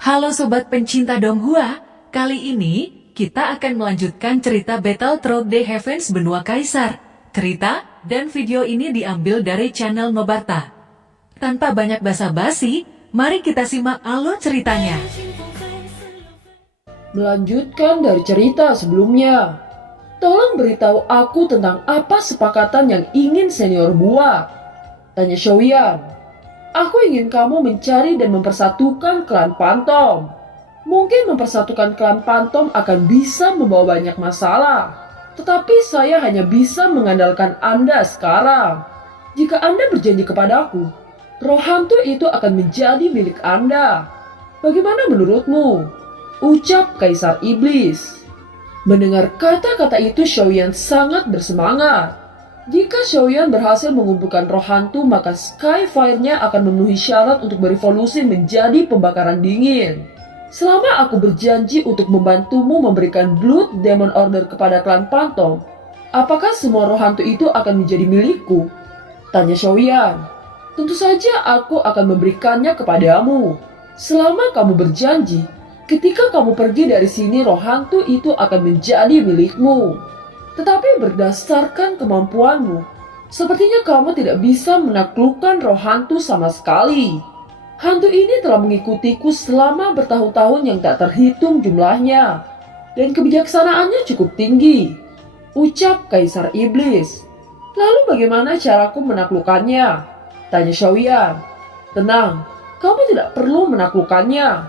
Halo Sobat pencinta Donghua, kali ini kita akan melanjutkan cerita Battle Through the Heavens Benua Kaisar. Cerita dan video ini diambil dari channel Nobarta. Tanpa banyak basa-basi, mari kita simak alur ceritanya. Melanjutkan dari cerita sebelumnya, tolong beritahu aku tentang apa sepakatan yang ingin senior buat. Tanya Xiaoyan. Aku ingin kamu mencari dan mempersatukan klan Pantom. Mungkin mempersatukan klan Pantom akan bisa membawa banyak masalah. Tetapi saya hanya bisa mengandalkan Anda sekarang. Jika Anda berjanji kepadaku, roh hantu itu akan menjadi milik Anda. Bagaimana menurutmu? Ucap Kaisar Iblis. Mendengar kata-kata itu, Xiaoyan sangat bersemangat. Jika Xiaoyan berhasil mengumpulkan roh hantu, maka Skyfire-nya akan memenuhi syarat untuk berevolusi menjadi pembakaran dingin. Selama aku berjanji untuk membantumu memberikan Blood Demon Order kepada klan Pantom, apakah semua roh hantu itu akan menjadi milikku? Tanya Xiaoyan. Tentu saja aku akan memberikannya kepadamu. Selama kamu berjanji, ketika kamu pergi dari sini roh hantu itu akan menjadi milikmu. Tetapi berdasarkan kemampuanmu, sepertinya kamu tidak bisa menaklukkan roh hantu sama sekali. Hantu ini telah mengikutiku selama bertahun-tahun yang tak terhitung jumlahnya, dan kebijaksanaannya cukup tinggi. Ucap Kaisar Iblis. Lalu bagaimana caraku menaklukkannya? Tanya Xiaoyan. Tenang, kamu tidak perlu menaklukkannya.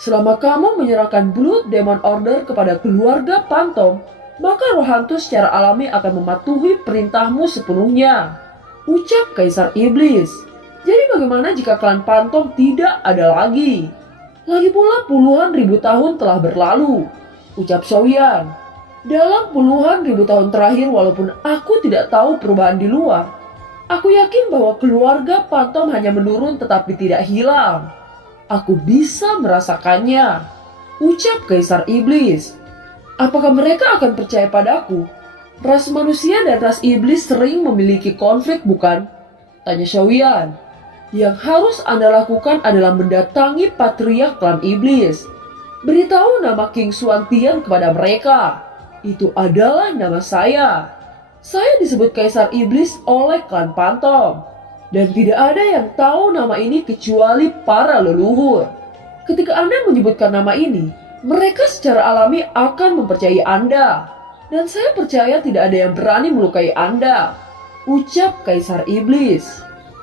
Selama kamu menyerahkan Blood Demon Order kepada keluarga Pantom, maka roh hantu secara alami akan mematuhi perintahmu sepenuhnya. Ucap Kaisar Iblis. Jadi bagaimana jika klan Pantom tidak ada lagi? Lagi pula puluhan ribu tahun telah berlalu. Ucap Xiaoyan. Dalam puluhan ribu tahun terakhir, walaupun aku tidak tahu perubahan di luar, aku yakin bahwa keluarga Pantom hanya menurun tetapi tidak hilang. Aku bisa merasakannya. Ucap Kaisar Iblis. Apakah mereka akan percaya padaku? Ras manusia dan ras iblis sering memiliki konflik, bukan? Tanya Xiaoyan. Yang harus Anda lakukan adalah mendatangi patriark klan iblis. Beritahu nama King Xuantian kepada mereka. Itu adalah nama saya. Saya disebut Kaisar Iblis oleh klan Pantom. Dan tidak ada yang tahu nama ini kecuali para leluhur. Ketika Anda menyebutkan nama ini, mereka secara alami akan mempercayai Anda. Dan saya percaya tidak ada yang berani melukai Anda. Ucap Kaisar Iblis.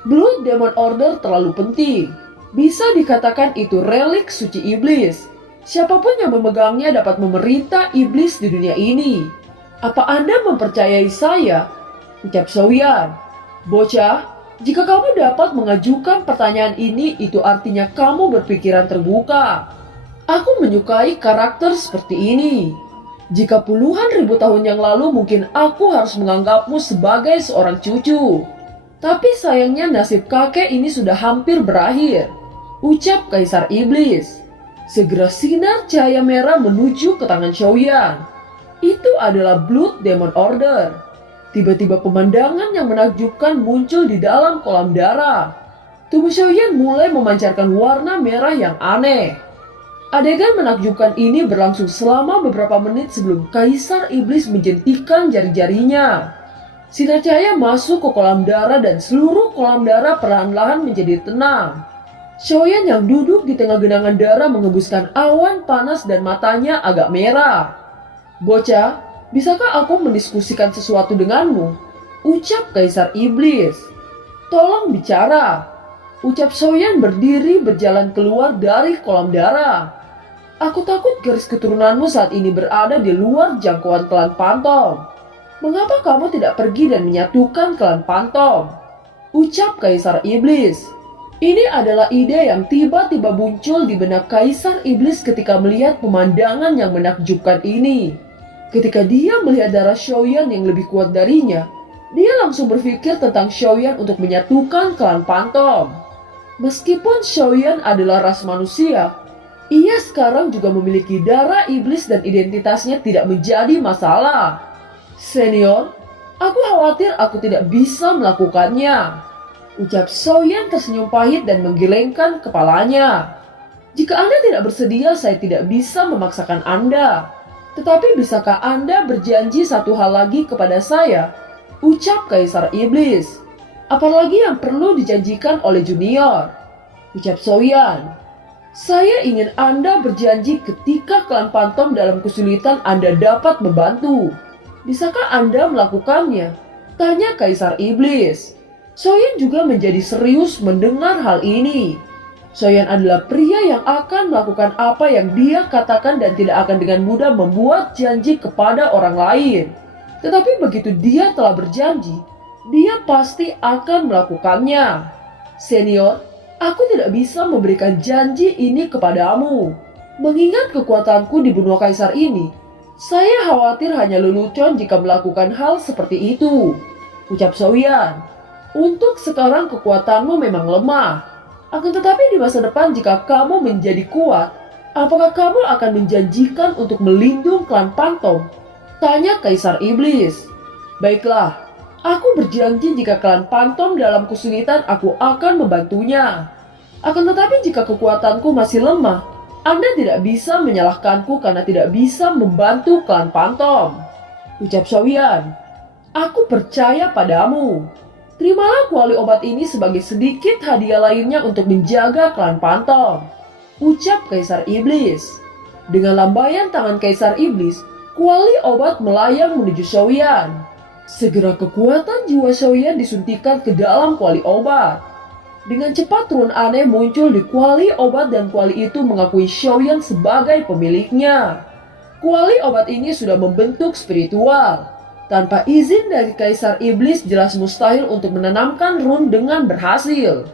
Blood Demon Order terlalu penting. Bisa dikatakan itu relik suci iblis. Siapapun yang memegangnya dapat memerintah iblis di dunia ini. Apa Anda mempercayai saya? Ucap Xiaoyan. Bocah, jika kamu dapat mengajukan pertanyaan ini, itu artinya kamu berpikiran terbuka. Aku menyukai karakter seperti ini. Jika puluhan ribu tahun yang lalu mungkin aku harus menganggapmu sebagai seorang cucu. Tapi sayangnya nasib kakek ini sudah hampir berakhir. Ucap Kaisar Iblis. Segera sinar cahaya merah menuju ke tangan Xiaoyan. Itu adalah Blood Demon Order. Tiba-tiba pemandangan yang menakjubkan muncul di dalam kolam darah. Tubuh Xiaoyan mulai memancarkan warna merah yang aneh. Adegan menakjubkan ini berlangsung selama beberapa menit sebelum Kaisar Iblis menjentikan jari-jarinya. Sinar cahaya masuk ke kolam darah dan seluruh kolam darah perlahan-lahan menjadi tenang. Xiaoyan yang duduk di tengah genangan darah mengembuskan awan panas dan matanya agak merah. Bocah, bisakah aku mendiskusikan sesuatu denganmu? Ucap Kaisar Iblis. Tolong bicara. Ucap Xiaoyan berdiri berjalan keluar dari kolam darah. Aku takut garis keturunanmu saat ini berada di luar jangkauan klan Pantom. Mengapa kamu tidak pergi dan menyatukan klan Pantom? Ucap Kaisar Iblis. Ini adalah ide yang tiba-tiba muncul di benak Kaisar Iblis ketika melihat pemandangan yang menakjubkan ini. Ketika dia melihat darah Xiaoyan yang lebih kuat darinya, dia langsung berpikir tentang Xiaoyan untuk menyatukan klan Pantom. Meskipun Xiaoyan adalah ras manusia, ia sekarang juga memiliki darah iblis dan identitasnya tidak menjadi masalah. Senior, aku khawatir aku tidak bisa melakukannya. Ucap Xiaoyan tersenyum pahit dan menggelengkan kepalanya. Jika Anda tidak bersedia, saya tidak bisa memaksakan Anda. Tetapi bisakah Anda berjanji satu hal lagi kepada saya? Ucap Kaisar Iblis. Apalagi yang perlu dijanjikan oleh junior? Ucap Soyan. Saya ingin Anda berjanji ketika klan Pantom dalam kesulitan Anda dapat membantu. Bisakah Anda melakukannya? Tanya Kaisar Iblis. Soyan juga menjadi serius mendengar hal ini. Soyan adalah pria yang akan melakukan apa yang dia katakan dan tidak akan dengan mudah membuat janji kepada orang lain. Tetapi begitu dia telah berjanji, dia pasti akan melakukannya. Senior, aku tidak bisa memberikan janji ini kepadamu. Mengingat kekuatanku di benua kaisar ini, saya khawatir hanya lelucon jika melakukan hal seperti itu. Ucap Soyan. Untuk sekarang kekuatanmu memang lemah. Akan tetapi di masa depan jika kamu menjadi kuat, apakah kamu akan menjanjikan untuk melindungi klan Pantom? Tanya Kaisar Iblis. Baiklah, aku berjanji jika klan Pantom dalam kesulitan aku akan membantunya. Akan tetapi jika kekuatanku masih lemah, Anda tidak bisa menyalahkanku karena tidak bisa membantu klan Pantom. Ucap Soyan. Aku percaya padamu. Terimalah kuali obat ini sebagai sedikit hadiah lainnya untuk menjaga klan Pantom. Ucap Kaisar Iblis. Dengan lambaian tangan Kaisar Iblis, kuali obat melayang menuju Soyan. Segera kekuatan jiwa Soyan disuntikan ke dalam kuali obat. Dengan cepat rune aneh muncul di kuali obat dan kuali itu mengakui Soyan sebagai pemiliknya. Kuali obat ini sudah membentuk spiritual. Tanpa izin dari Kaisar Iblis jelas mustahil untuk menanamkan rune dengan berhasil.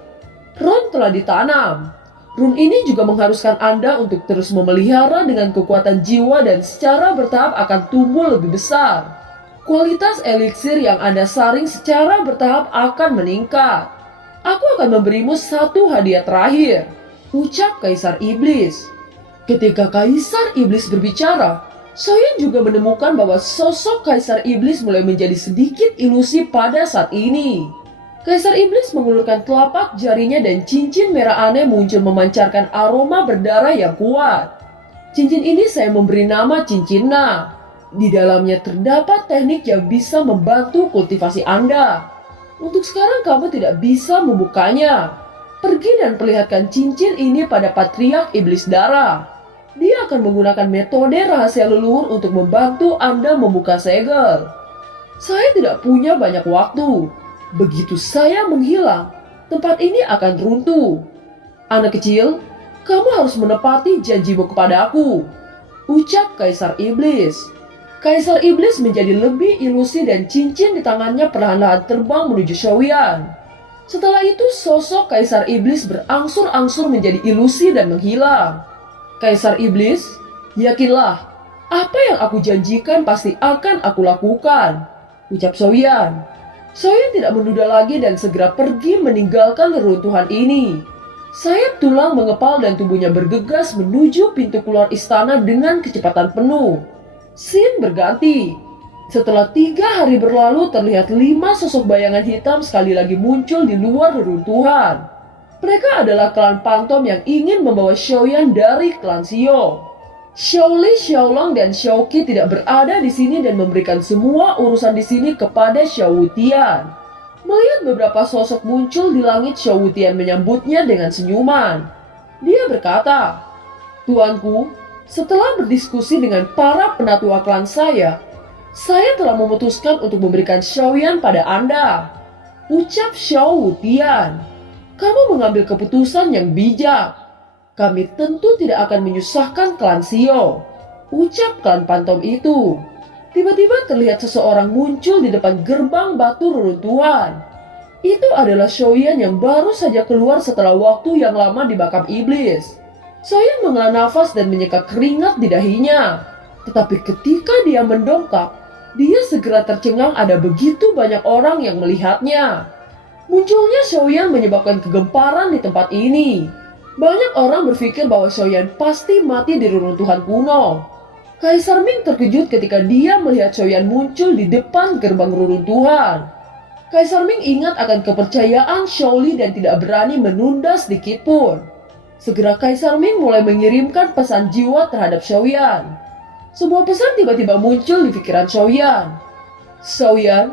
Rune telah ditanam. Rune ini juga mengharuskan Anda untuk terus memelihara dengan kekuatan jiwa dan secara bertahap akan tumbuh lebih besar. Kualitas eliksir yang Anda saring secara bertahap akan meningkat. Aku akan memberimu satu hadiah terakhir. Ucap Kaisar Iblis. Ketika Kaisar Iblis berbicara, Soyan juga menemukan bahwa sosok Kaisar Iblis mulai menjadi sedikit ilusi pada saat ini. Kaisar Iblis mengulurkan telapak jarinya dan cincin merah aneh muncul memancarkan aroma berdarah yang kuat. Cincin ini saya memberi nama cincin Na. Di dalamnya terdapat teknik yang bisa membantu kultivasi Anda. Untuk sekarang kamu tidak bisa membukanya. Pergi dan perlihatkan cincin ini pada Patriark Iblis Darah. Dia akan menggunakan metode rahasia leluhur untuk membantu Anda membuka segel. Saya tidak punya banyak waktu. Begitu saya menghilang, tempat ini akan runtuh. Anak kecil, kamu harus menepati janjimu kepadaku. Ucap Kaisar Iblis. Kaisar Iblis menjadi lebih ilusi dan cincin di tangannya perlahan-lahan terbang menuju Soyan. Setelah itu sosok Kaisar Iblis berangsur-angsur menjadi ilusi dan menghilang. Kaisar Iblis, yakinlah, apa yang aku janjikan pasti akan aku lakukan. Ucap Soyan. Soyan tidak menunda lagi dan segera pergi meninggalkan reruntuhan ini. Sayap tulang mengepal dan tubuhnya bergegas menuju pintu keluar istana dengan kecepatan penuh. Scene berganti. Setelah 3 hari berlalu terlihat 5 sosok bayangan hitam sekali lagi muncul di luar reruntuhan. Mereka adalah klan Pantom yang ingin membawa Xiaoyan dari klan Xiao. Xiaoli, Xiaolong, dan Xiaoqi tidak berada di sini dan memberikan semua urusan di sini kepada Xiao Wutian. Melihat beberapa sosok muncul di langit, Xiao Wutian menyambutnya dengan senyuman. Dia berkata, "Tuanku, setelah berdiskusi dengan para penatua klan saya telah memutuskan untuk memberikan Xiaoyan pada Anda." Ucap Xiao Wutian. Kamu mengambil keputusan yang bijak. Kami tentu tidak akan menyusahkan klan Xiao. Ucap klan Pantom itu. Tiba-tiba terlihat seseorang muncul di depan gerbang batu reruntuhan. Itu adalah Soyan yang baru saja keluar setelah waktu yang lama di makam iblis. Soyan menghela nafas dan menyeka keringat di dahinya. Tetapi ketika dia mendongkak, dia segera tercengang ada begitu banyak orang yang melihatnya. Munculnya Soyan menyebabkan kegemparan di tempat ini. Banyak orang berpikir bahwa Soyan pasti mati di reruntuhan kuno. Kaisar Ming terkejut ketika dia melihat Soyan muncul di depan gerbang reruntuhan. Kaisar Ming ingat akan kepercayaan Shaoli dan tidak berani menunda sedikit pun. Segera Kaisar Ming mulai mengirimkan pesan jiwa terhadap Xiaoyan. Sebuah pesan tiba-tiba muncul di pikiran Xiaoyan. Xiaoyan,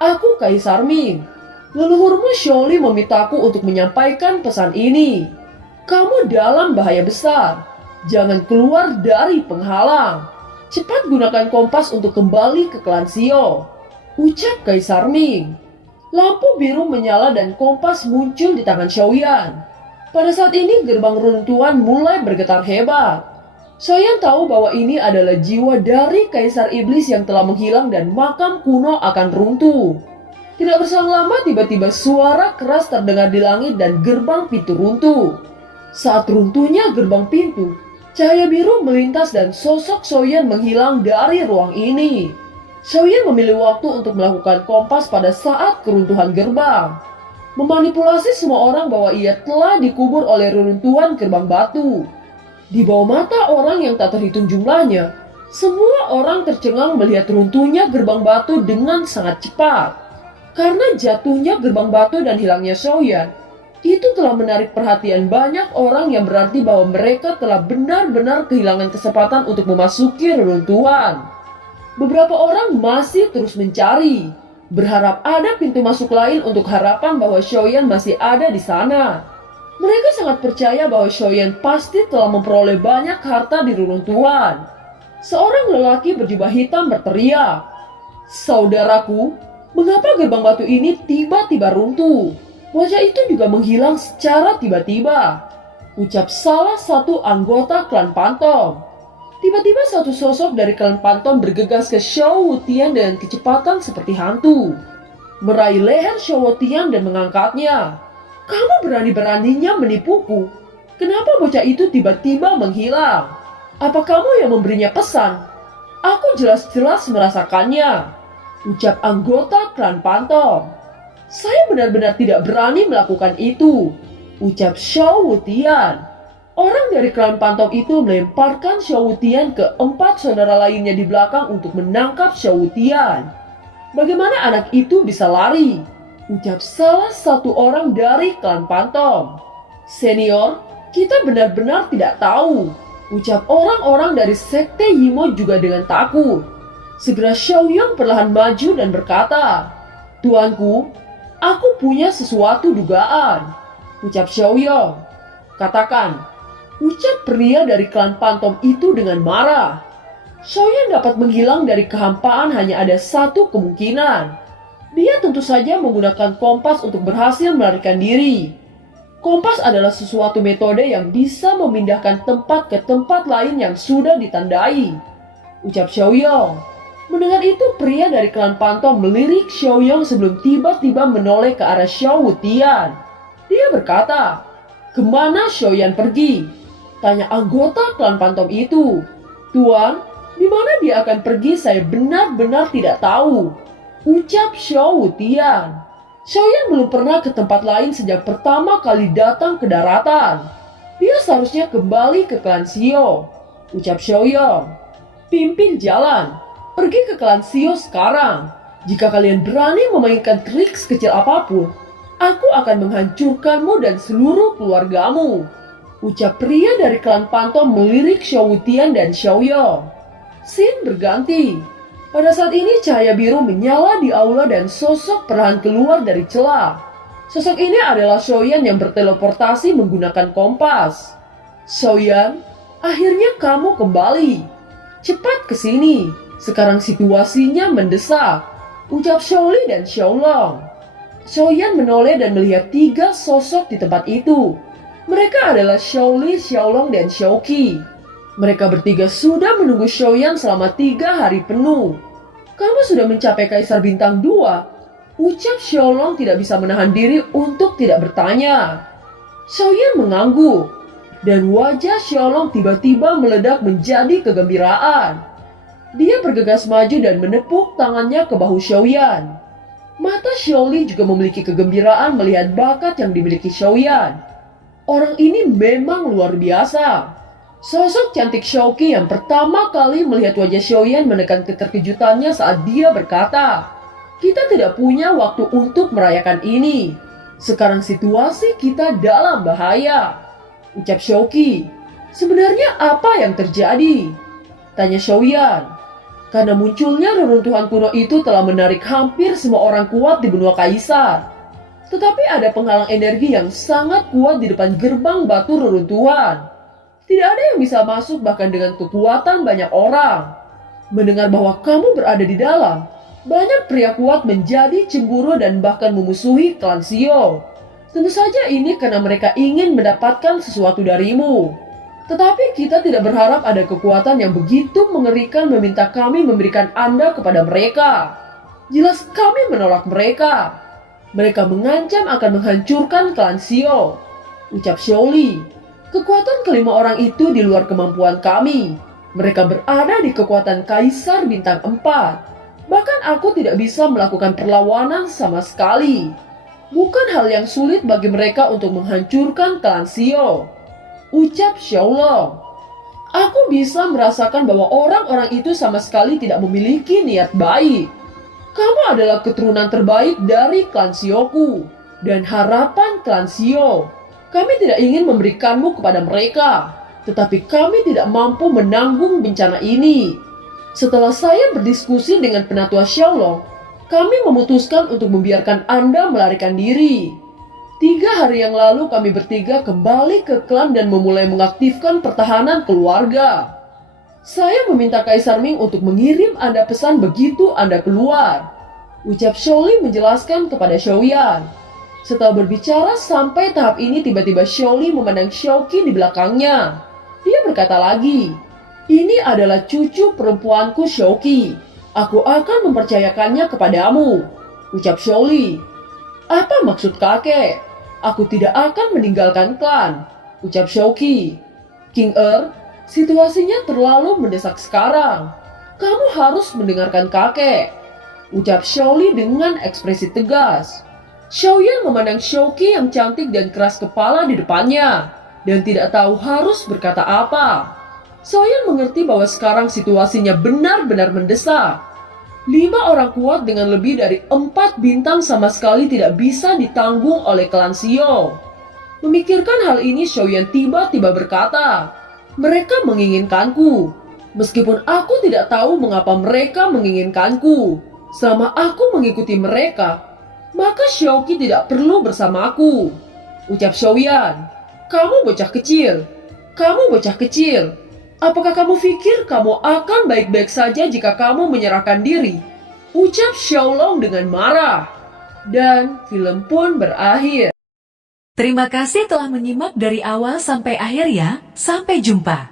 aku Kaisar Ming. Leluhurmu Xiaoli memintaku untuk menyampaikan pesan ini. Kamu dalam bahaya besar. Jangan keluar dari penghalang. Cepat gunakan kompas untuk kembali ke klan Xiao, ucap Kaisar Ming. Lampu biru menyala dan kompas muncul di tangan Xiaoyan. Pada saat ini gerbang runtuhan mulai bergetar hebat. Xiaoyan tahu bahwa ini adalah jiwa dari Kaisar Iblis yang telah menghilang dan makam kuno akan runtuh. Tidak berselang lama tiba-tiba suara keras terdengar di langit dan gerbang pintu runtuh. Saat runtuhnya gerbang pintu, cahaya biru melintas dan sosok Xiaoyan menghilang dari ruang ini. Xiaoyan memilih waktu untuk melakukan kompas pada saat keruntuhan gerbang. Memanipulasi semua orang bahwa ia telah dikubur oleh reruntuhan gerbang batu. Di bawah mata orang yang tak terhitung jumlahnya, semua orang tercengang melihat runtuhnya gerbang batu dengan sangat cepat. Karena jatuhnya gerbang batu dan hilangnya Xiaoyan, itu telah menarik perhatian banyak orang yang berarti bahwa mereka telah benar-benar kehilangan kesempatan untuk memasuki reruntuhan. Beberapa orang masih terus mencari, berharap ada pintu masuk lain untuk harapan bahwa Xiaoyan masih ada di sana. Mereka sangat percaya bahwa Xiaoyan pasti telah memperoleh banyak harta di reruntuhan. Seorang lelaki berjubah hitam berteriak, "Saudaraku, mengapa gerbang batu ini tiba-tiba runtuh?" Wajah itu juga menghilang secara tiba-tiba, ucap salah satu anggota klan Pantom. Tiba-tiba satu sosok dari klan Pantom bergegas ke Xiao Wutian dengan kecepatan seperti hantu, meraih leher Xiao Wutian dan mengangkatnya. "Kamu berani-beraninya menipuku. Kenapa bocah itu tiba-tiba menghilang? Apa kamu yang memberinya pesan? Aku jelas-jelas merasakannya," ucap anggota klan Pantom. "Saya benar-benar tidak berani melakukan itu," ucap Xiao Wutian. Orang dari klan Pantom itu melemparkan Xiao Wutian ke 4 saudara lainnya di belakang untuk menangkap Xiao Wutian. "Bagaimana anak itu bisa lari?" ucap salah satu orang dari klan Pantom. "Senior, kita benar-benar tidak tahu," ucap orang-orang dari sekte Yimo juga dengan takut. Segera Xiaoyang perlahan maju dan berkata, "Tuanku, aku punya sesuatu dugaan," ucap Xiaoyang. "Katakan," ucap pria dari klan Pantom itu dengan marah. Xiaoyan dapat menghilang dari kehampaan hanya ada satu kemungkinan. Dia tentu saja menggunakan kompas untuk berhasil melarikan diri. Kompas adalah sesuatu metode yang bisa memindahkan tempat ke tempat lain yang sudah ditandai, ucap Xiaoyang. Mendengar itu, pria dari klan Pantom melirik Xiaoyang sebelum tiba-tiba menoleh ke arah Xiao Wutian. Dia berkata, "Kemana Xiaoyan pergi?" tanya anggota klan Pantom itu. "Tuan, di mana dia akan pergi saya benar-benar tidak tahu," ucap Xiao Wutian. Xiaoyan belum pernah ke tempat lain sejak pertama kali datang ke daratan. Dia seharusnya kembali ke klan Xiao, ucap Xiaoyang. "Pimpin jalan. Pergi ke klan Xiao sekarang. Jika kalian berani memainkan trik sekecil apapun, aku akan menghancurkanmu dan seluruh keluargamu," ucap pria dari klan Pantom melirik Xiao Wutian dan Xiaoyang. Scene berganti. Pada saat ini cahaya biru menyala di aula dan sosok perlahan keluar dari celah. Sosok ini adalah Xiaoyan yang berteleportasi menggunakan kompas. "Xiaoyan, akhirnya kamu kembali. Cepat ke sini. Sekarang situasinya mendesak," ucap Xiaoli dan Xiaolong. Xiaoyan menoleh dan melihat 3 sosok di tempat itu. Mereka adalah Xiaoli, Xiaolong, dan Xiaoqi. Mereka bertiga sudah menunggu Xiaoyan selama 3 hari penuh. "Kamu sudah mencapai Kaisar Bintang 2, ucap Xiaolong tidak bisa menahan diri untuk tidak bertanya. Xiaoyan mengangguk, dan wajah Xiaolong tiba-tiba meledak menjadi kegembiraan. Dia bergegas maju dan menepuk tangannya ke bahu Xiaoyan. Mata Xiaoli juga memiliki kegembiraan melihat bakat yang dimiliki Xiaoyan. Orang ini memang luar biasa. Sosok cantik Xiaoqi yang pertama kali melihat wajah Xiaoyan menekan keterkejutannya saat dia berkata, "Kita tidak punya waktu untuk merayakan ini. Sekarang situasi kita dalam bahaya." Ucap Shouki. Sebenarnya apa yang terjadi? Tanya Xiaoyan. Karena munculnya reruntuhan kuno itu telah menarik hampir semua orang kuat di benua Kaisar. Tetapi ada penghalang energi yang sangat kuat di depan gerbang batu reruntuhan. Tidak ada yang bisa masuk bahkan dengan kekuatan banyak orang. Mendengar bahwa kamu berada di dalam, banyak pria kuat menjadi cemburu dan bahkan memusuhi klan Xiao. Tentu saja ini karena mereka ingin mendapatkan sesuatu darimu. Tetapi kita tidak berharap ada kekuatan yang begitu mengerikan meminta kami memberikan Anda kepada mereka. Jelas kami menolak mereka. Mereka mengancam akan menghancurkan klan Xiao. Ucap Xiaoli. Kekuatan kelima orang itu di luar kemampuan kami. Mereka berada di kekuatan Kaisar Bintang 4. Bahkan aku tidak bisa melakukan perlawanan sama sekali. Bukan hal yang sulit bagi mereka untuk menghancurkan klan Xiao. Ucap Xiaolong. Aku bisa merasakan bahwa orang-orang itu sama sekali tidak memiliki niat baik. Kamu adalah keturunan terbaik dari klan Xiaoku dan harapan klan Xiao. Kami tidak ingin memberikanmu kepada mereka, tetapi kami tidak mampu menanggung bencana ini. Setelah saya berdiskusi dengan penatua Xiaolong, kami memutuskan untuk membiarkan Anda melarikan diri. 3 hari yang lalu kami bertiga kembali ke klan dan memulai mengaktifkan pertahanan keluarga. Saya meminta Kaisar Ming untuk mengirim Anda pesan begitu Anda keluar. Ucap Xiaoli menjelaskan kepada Xiaoyan. Setelah berbicara sampai tahap ini, tiba-tiba Xiaoli memandang Xiaoqi di belakangnya. Dia berkata lagi, ini adalah cucu perempuanku Xiaoqi. Aku akan mempercayakannya kepadamu. Ucap Xiaoli. Apa maksud kakek? Aku tidak akan meninggalkan klan. Ucap Xiaoqi. King situasinya terlalu mendesak sekarang. Kamu harus mendengarkan kakek. Ucap Xiaoli dengan ekspresi tegas. Xiaoyan memandang Xiaoqi yang cantik dan keras kepala di depannya, dan tidak tahu harus berkata apa. Xiaoyan mengerti bahwa sekarang situasinya benar-benar mendesak. 5 orang kuat dengan lebih dari 4 bintang sama sekali tidak bisa ditanggung oleh klan Xiao. Memikirkan hal ini, Xiaoyan tiba-tiba berkata, mereka menginginkanku. Meskipun aku tidak tahu mengapa mereka menginginkanku, selama aku mengikuti mereka, maka Xiaoqi tidak perlu bersamaku. Ucap Xiaoyan. Kamu bocah kecil. Kamu bocah kecil. Apakah kamu pikir kamu akan baik-baik saja jika kamu menyerahkan diri? Ucap Xiaolong dengan marah. Dan film pun berakhir. Terima kasih telah menyimak dari awal sampai akhir ya. Sampai jumpa.